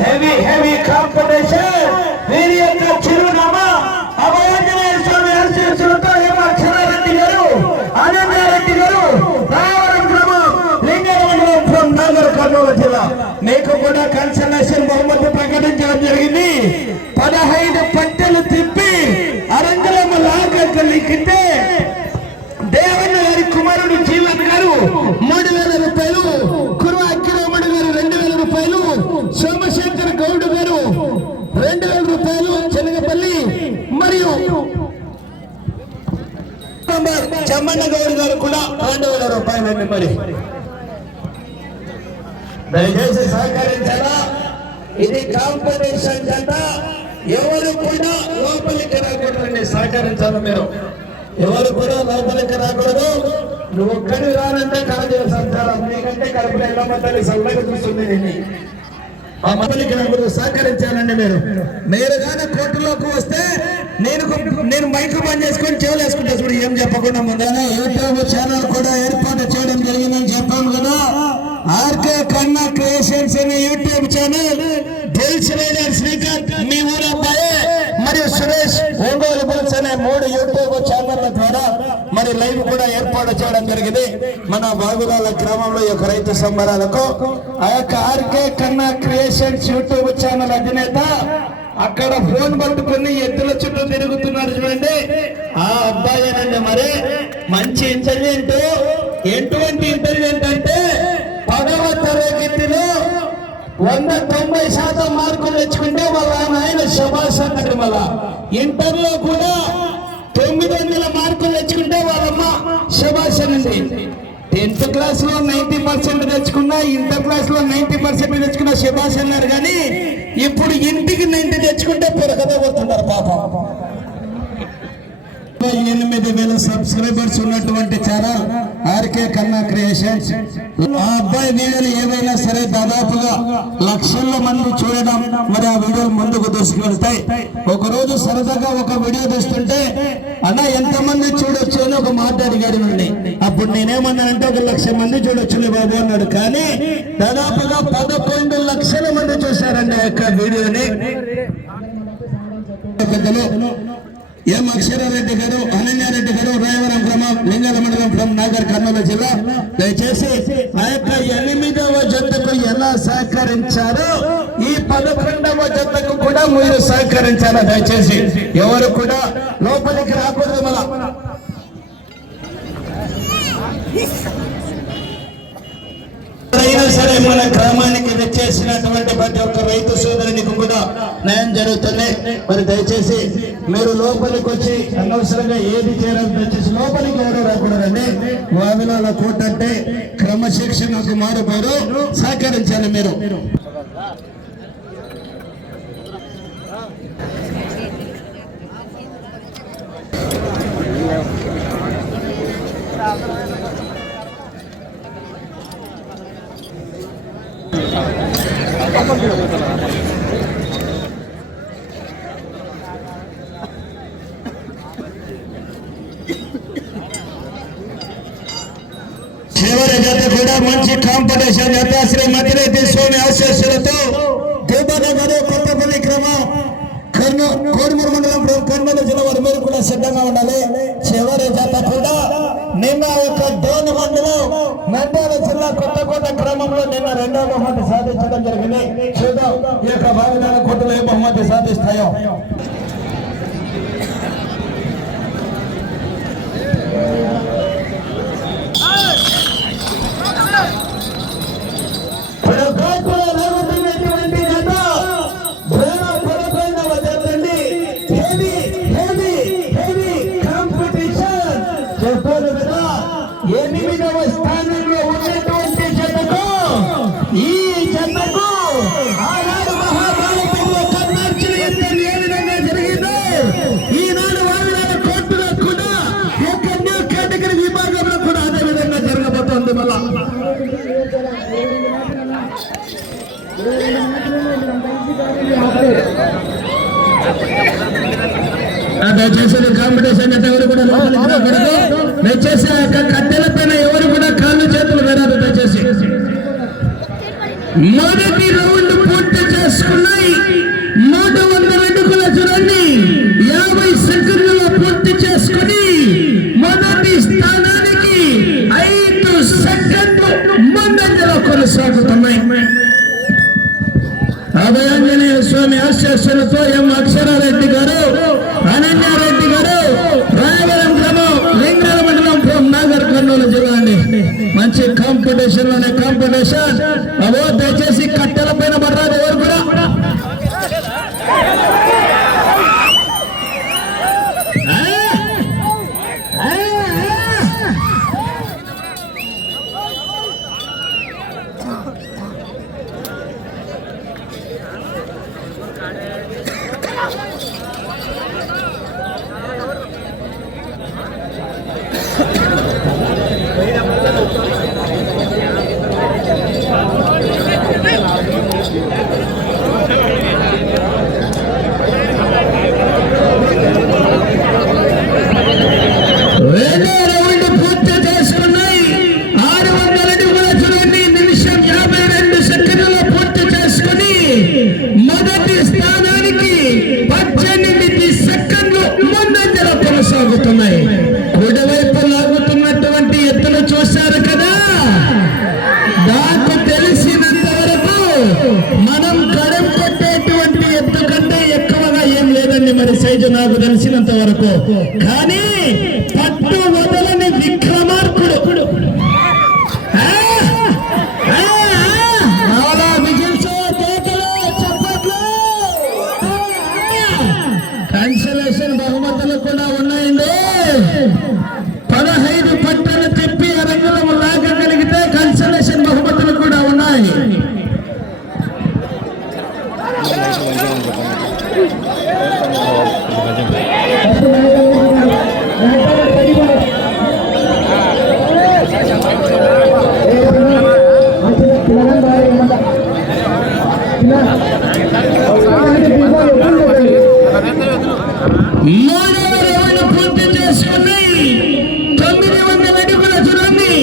heavy competition. వీరి యొక్క చిరునామా అభయాంజనేయ స్వామి ఆశీస్సులతో అక్షరారెడ్డి గారు, అనంతారెడ్డి గారు, రావరం గ్రామం, లింగరాజు ఫ్రమ్ నాగర్ కర్నూలు జిల్లా. మీకు కూడా కన్సల్టేషన్ బహుమతి ప్రకటించడం జరిగింది. 15 పట్టెలు తిప్పి అరంగలమ్మ లాగకు లిఖితే దేవన్న గారి కుమారుడు జీవన్ గారు 3000 రూపాయలు, కురువ అక్కిరామణి గారు 2000 రూపాయలు, సోమశేఖర్ గౌడ్ గారు 2000 రూపాయలు, చెనగపల్లి మరియు చెమ్మన్న గౌడ్ గారు కూడా 2000 రూపాయలండి. మరి దయచేసి సహకరించాలా. ఇది కాంపిటీషన్ జత. ఎవరు కూడా లోపలికి రాకూడదండి, సహకరించాలి. మీరు ఎవరు కూడా లోపలికి రాకూడదు. నువ్వు ఒక్కడి రానంటే కాదు సంచారం, నీకంటే కడుపులో ఎలా మంది సల్లగా చూస్తుంది. దీన్ని ఆ మందికి రాకూడదు, సహకరించాలండి. మీరు కానీ కోర్టులోకి వస్తే నేను మైక్ బంద్ చేసుకొని చెవులు వేసుకుంటా చూడు. ఏం చెప్పకుండా ముందుగానే యూట్యూబ్ ఛానల్ కూడా ఏర్పాటు చేయడం జరిగిందని చెప్పాను కదా. ఆర్కే కన్నా క్రియేషన్స్ అనే యూట్యూబ్ ఛానల్, దిల్స్ రైడర్ శ్రీకాంత్ మీ ఊరు అబ్బాయి మరియు సురేష్ ఒంగోలు బుల్స్ అనే 3 యూట్యూబ్ ఛానళ్ల ద్వారా మరి లైవ్ కూడా ఏర్పాటు చేయడం జరిగింది. మన బాగులాల గ్రామంలో ఈ యొక్క రైతు సంబరాలకు ఆ యొక్క ఆర్కే కన్నా క్రియేషన్స్ యూట్యూబ్ ఛానల్ అధినేత అక్కడ ఫోన్ పట్టుకుని ఎద్దుల చుట్టూ తిరుగుతున్నారు చూడండి. ఆ అబ్బాయేనండి. మరి మంచి ఇంటెలిజెంట్. ఎటువంటి ఇంటెలిజెంట్ అంటే 10వ తరగతిలో 190% మార్కులు తెచ్చుకుంటే వాళ్ళ ఆయన శభాష్ అన్నాడు. మళ్ళా ఇంటర్లో కూడా 900 మార్కులు తెచ్చుకుంటే వాళ్ళమ్మ శభాష్ అనండి. 10th క్లాస్ లో 90% తెచ్చుకున్నా, ఇంటర్ క్లాస్ లో 90% తెచ్చుకున్నా శభాష్ అన్నారు. కానీ ఇప్పుడు ఇంటికి 90 తెచ్చుకుంటే పెరగదా పోతున్నారు పాపం. 8,000 సబ్స్క్రైబర్స్ ఉన్నటువంటి ఛానల్ ఆర్కే కన్నా క్రియేషన్స్. ఆ అబ్బాయి వీడియోలు ఏవైనా సరే దాదాపుగా లక్షల మంది చూడడం, మరి ఆ వీడియోలు ముందుకు దూసుకువెళ్తాయి. ఒకరోజు సరదాగా ఒక వీడియో తీస్తుంటే అన్న ఎంతమంది చూడొచ్చు అని ఒక మాట అడిగాడు నుండి. అప్పుడు నేనేమన్నానంటే 1 లక్ష మంది చూడొచ్చులే బాబు అన్నాడు. కానీ దాదాపుగా 11 లక్షల మంది చూశారండి ఆ యొక్క వీడియోని. ఎం అక్షరారెడ్డి గారు, అనన్యారెడ్డి గారు, రాయవరం గ్రామం, లింగాల మండలం ఫ్రమ్ నాగర్ కర్నూలు జిల్లా. దయచేసి ఆ యొక్క 8వ జతకు ఎలా సహకరించారో ఈ 11వ జతకు కూడా మీరు సహకరించారా. దయచేసి ఎవరు కూడా లోపలికి రాకూడదు. మన అయినా సరే మన గ్రామానికి వచ్చేసినటువంటి ప్రతి ఒక్క రైతు సోదరునికి కూడా న్యాయం జరుగుతుంది. మరి దయచేసి మీరు లోపలికి వచ్చి అనవసరంగా ఏది చేయాలని దయచేసి లోపలికి ఎవరు రాకూడదండి. వావిలాల కోట అంటే క్రమశిక్షణకు మారుపేరు. సహకరించాలి మీరు. చివరి జత కూడా మంచి కాంపిటీషన్ జత. శ్రీ మతిరెడ్డి స్వామి ఆశీస్సులతో దేవనగర్ కొత్తపల్లి గ్రామం, కోడిమూరు మండలం, కర్నూలు జిల్లా వారి మీరు కూడా సిద్ధంగా ఉండాలి. చివరి జత కూడా నిన్న యొక్క డోన్ మండలం, నంద్యాల జిల్లా కొత్తకోట గ్రామంలో నిన్న 2వ బహుమతి సాధించడం జరిగింది. చూద్దాం ఈ యొక్క భాగదాన కోటలో ఏ బహుమతి సాధిస్తాయో. దయచేసి కాంపిటీషన్ ఎవరు కూడా లోపలికి రాకూడదు. దయచేసి ఆ యొక్క కట్టెల పైన ఎవరు కూడా కాళ్ళు చేతులు వేరారు. దయచేసి మొదటి రౌండ్ పూర్తి చేసుకుని ఆశీస్సులతో ఎం అక్షరారెడ్డి గారు, అనన్యారెడ్డి గారు, రాయవరం గ్రామం, లింగాల మండలం, నాగర్ కర్నూలు జిల్లా అండి. మంచి కాంపిటీషన్ లోనే కాంపిటీషన్. అవో దయచేసి కట్టెల పైన పడరాదు ఎవరు కూడా. కుడివైపు లాగుతున్నటువంటి ఎత్తులు చూశారు కదా. నాకు తెలిసినంత వరకు మనం కడం కొట్టేటువంటి ఎత్తు కంటే ఎక్కువగా ఏం లేదండి మరి సైజు నాకు తెలిసినంత వరకు. కానీ పట్టు వదలని విక్రమార్కుడు కన్సలేషన్ బహుమతులు కూడా ఉన్నాయండి. 15 పట్టలు తిప్పి అరంగులం లాగగలిగితే కన్సలేషన్ బహుమతులు కూడా ఉన్నాయి. మూడవ రౌండ్ పూర్తి చేసుకుని 900 అడుగుల దూరాన్ని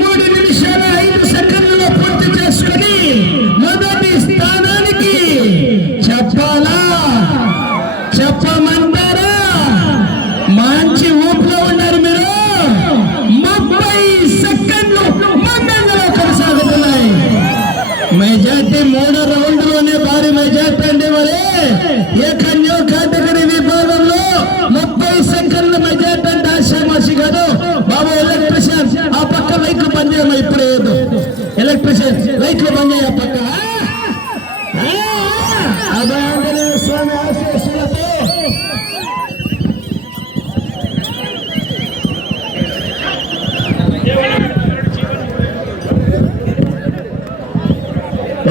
3 నిమిషాల 5 సెకండ్లలో పూర్తి చేసుకుని మొదటి స్థానానికి చెప్పాలా చెప్పమంటారా? మంచి ఊపులో ఉన్నారు మీరు. 30 సెకండ్లు ముందంజలో కొనసాగుతున్నాయి. మెజార్టీ 3 రౌండ్లోనే భారీ మెజార్టీ అండి. మరి ఏ కన్యో కేటగిరీ విభాగంలో 30 సెకండ్ల మెజార్టీ అంటే ఆశామాషి కాదు బాబు. ఎలక్ట్రిషియన్ ఆ పక్క లైట్లు పనిచేయమా? ఇప్పుడు ఎలక్ట్రిషియన్ లైట్లు పనిచేయ ఆ పక్క. ఆంజనేయ స్వామి ఆశీస్సులతో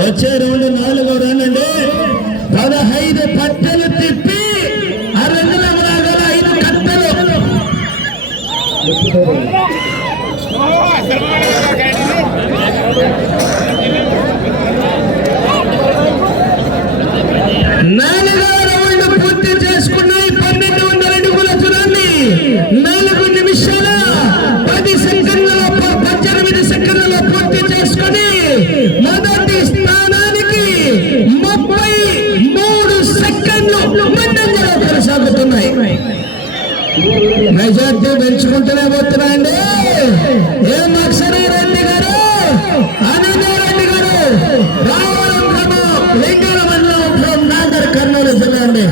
వచ్చే రౌండ్ 4వ రౌండ్ అండి. 15 పట్టెలు తిప్పి అరంగులం లాగా 5 కట్టెలు. నాలుగవ రౌండ్ పూర్తి చేసుకున్నాయి. 1200 అడుగుల దూరాన్ని 4 నిమిషాల 10 సెకండ్లలో 18 సెకండ్లలో పూర్తి చేసుకుని మొదటి స్థానానికి 33 సెకండ్లు ముందంజలో కొనసాగుతున్నాయి. మెజార్టీ పెంచుకుంటూనే పోతున్నాయండి. ఏం అక్షరారెడ్డి గారు, అనన్యారెడ్డి గారు, రావడం గ్రామం, లింగాల మండలం, నాగర్ కర్నూలు జిల్లా అండి.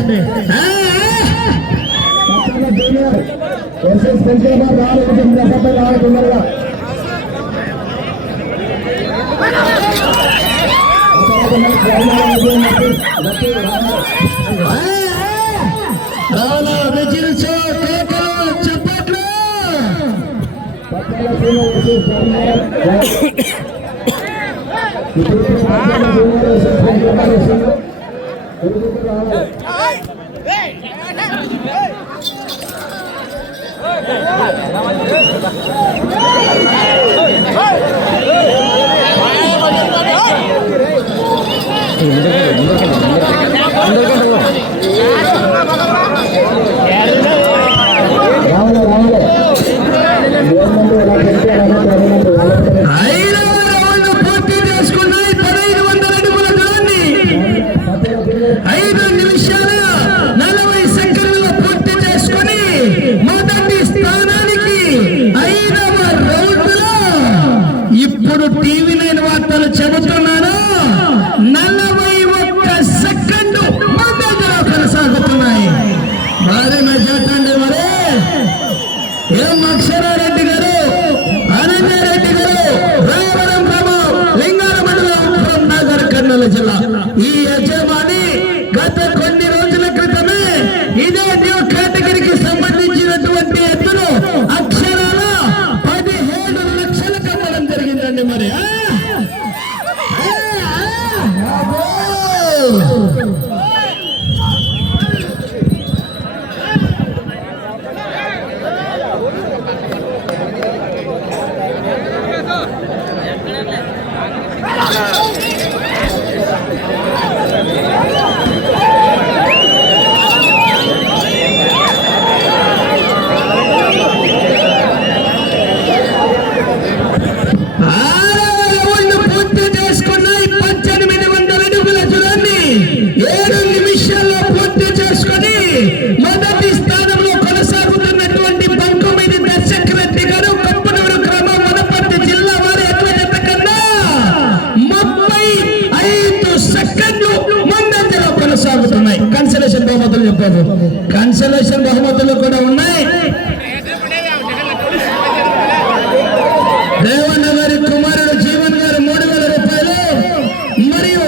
రావాలా విజిల్స్ కేకలు చప్పట్లు. ఇప్పుడు టీవీ 9 వార్తలు చెబుతున్నాను. 41 చేతండి మరి. ఎం అక్షరారెడ్డి గారు, అనన్యారెడ్డి గారు, రాయవరం గ్రామం, లింగాల మండలం, నాగర్ కర్నూలు జిల్లా. ఈ యజమాని గత కొన్ని రోజుల క్రితమే ఇదే న్యూ కేటగిరీకి సంబంధించినటువంటి ఎత్తులు అక్షరాల 17 లక్షలకు అమ్మడం జరిగిందండి మరి. కన్సలేషన్ బహుమతులు చెప్పారు. కన్సలేషన్ బహుమతులు కూడా ఉన్నాయి. రేవన్న గారి కుమారుడు జీవన్ గారు 3000 రూపాయలు, మరియు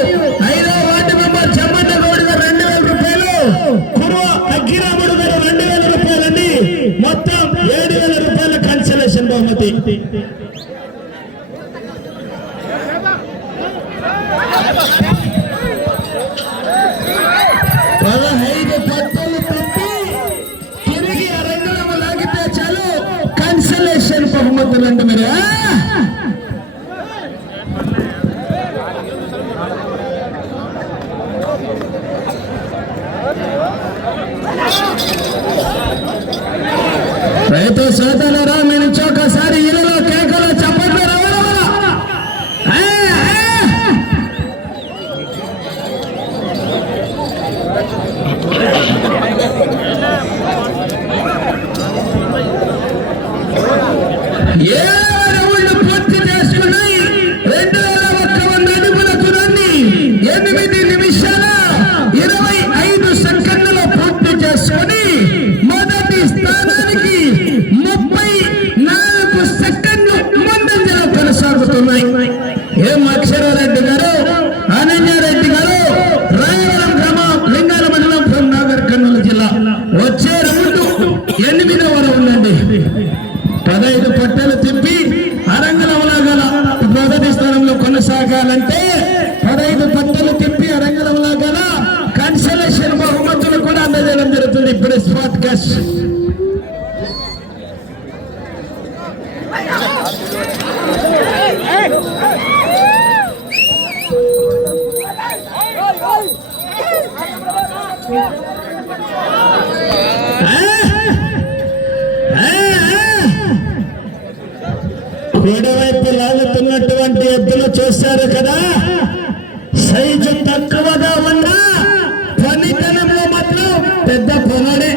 5వ వార్డు మెంబర్ చెమ్మన్న గౌడ్ గారు 2000 రూపాయలు, కురువ అగ్గిరాముడు గారు 2000 రూపాయలండి. మొత్తం 7000 రూపాయల కన్సలేషన్ బహుమతి. బహుమతులండి మీరు. రైతు సోదరులారా, మీరు ఒకసారి ఇళ్ళలో కేకలు చప్పట్లు రావాలా? పూర్తి చేసుకున్నాయి. 2100 అడుగుల దూరాన్ని 8 నిమిషాల 25 సెకండ్లలో పూర్తి చేసుకుని మొదటి స్థానానికి 34 సెకండ్లు ముందంజలో కొనసాగుతున్నాయి. ఎం అక్షరారెడ్డి గారు, అనన్యారెడ్డి గారు, రాయవరం గ్రామం, లింగాల మండలం, నాగర్ కర్నూలు జిల్లా. వచ్చే రౌండ్ 8వ రౌండ్ అండి. 15 పట్టెలు తిప్పి అరంగలవలాగల మొదటి స్థానంలో కొనసాగాలంటే 15 పట్టెలు తిప్పి అరంగలవలాగల కన్సలేషన్ బహుమతులు కూడా అందజేయడం జరుగుతుంది. ఇప్పుడు స్పాట్ క్యాష్. ఎడవైపు లాగుతున్నటువంటి ఎద్దులు చూశారు కదా. సైజు తక్కువగా ఉన్నా పనితనంలో మాత్రం పెద్ద పొగడే.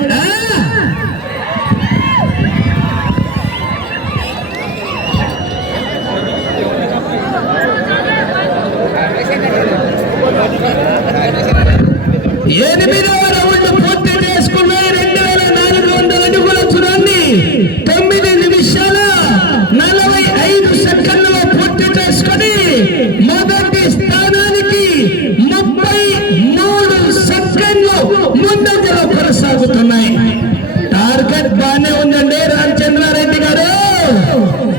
ఎనిమిదవ రౌండ్ పూర్తి చేసుకున్నాయి. 2400 అడుగుల దూరాన్ని 9 నిమిషాల 45 సెకండ్లలో పూర్తి చేసుకొని మొదటి స్థానానికి 33 సెకండ్లు ముందంజలో కొనసాగుతున్నాయి. టార్గెట్ బాగానే ఉందండి. రామచంద్రారెడ్డి గారు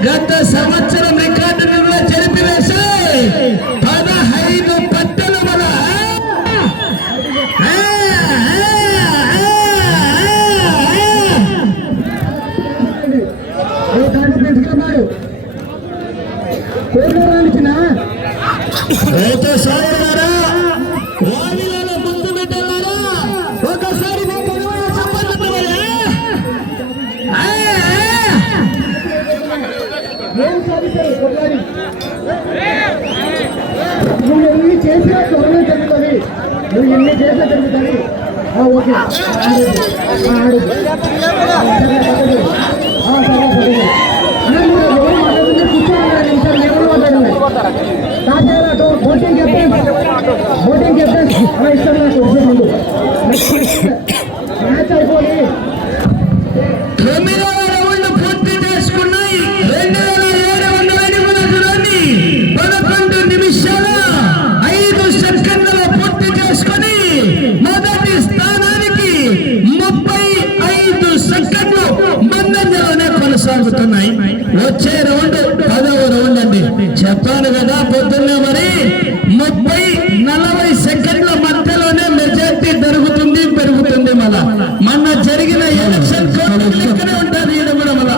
గత సంవత్సరం రికార్డులను చెరిపివేసి 15 పట్టెలు మన రైతు సోదరులారా, వావిలలో ముందు బిడ్డలారా, ఒకసారి నువ్వు ఎన్ని చేసినా త్వరగా జరుగుతుంది. నువ్వు ఎన్ని చేసినా జరుగుతుంది. ఓకే బోటింగ్ కెప్టెన్ ఇస్తాను. నాకు ముందు మ్యాచ్ అయిపోయి కొనసాగుతున్నాయి. వచ్చే రౌండ్ 10వ రౌండ్ అండి. చెప్పాను కదా పొద్దున్నే, మరి 30-40 సెకండ్ల మధ్యలోనే మెజార్టీ పెరుగుతుంది. మళ్ళా మొన్న జరిగిన ఎలక్షన్ లెక్కనే ఉంటుంది ఈయన కూడా మళ్ళా.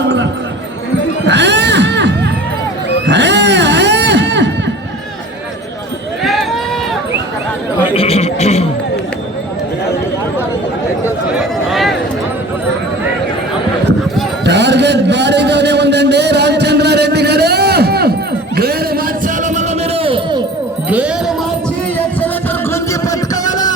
టార్గెట్ భారీగానే ఉందండి. రామచంద్రారెడ్డి గారు గేరు మార్చాల, మళ్ళా మీరు గేరు మార్చి ఎక్సలేటర్ గుంజి పట్టుకోవాలా.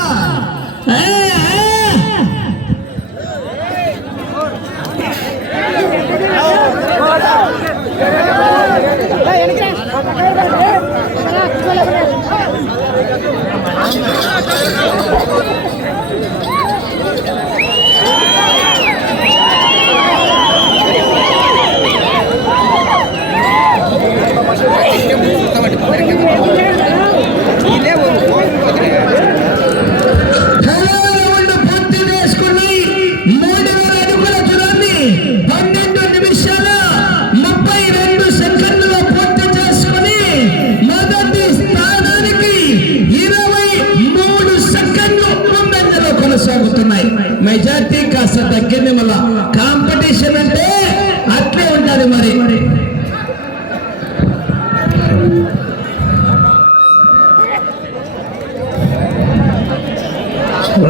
మెజార్టీ కాస్త తగ్గింది. మళ్ళా కాంపిటీషన్ అంటే అట్లే ఉంటది. మరి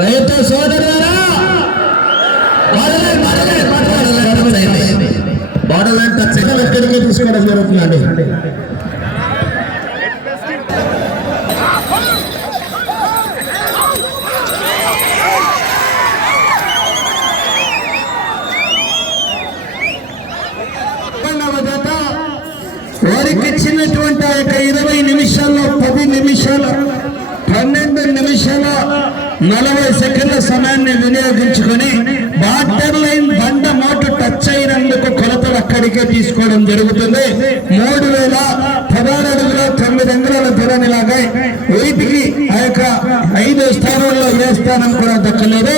రైతు సోదరులారా, బార్డర్ లైన్ టచ్ ఎక్కడికే తీసుకోవడం జరుగుతుందండి. వారికి ఇచ్చినటువంటి ఆ యొక్క 20 నిమిషాల్లో 10 నిమిషాలు 12 నిమిషాల 40 సెకండ్ల సమయాన్ని వినియోగించుకొని బార్డర్ లైన్ బండ మోటు టచ్ అయినందుకు కొలతలు అక్కడికే తీసుకోవడం జరుగుతుంది. 3016 అడుగుల 9 అంగుళాల దూరాన్ని లాగా వీటికి ఆ యొక్క 5 స్థానాల్లో ఏ స్థానం కూడా దక్కలేదు.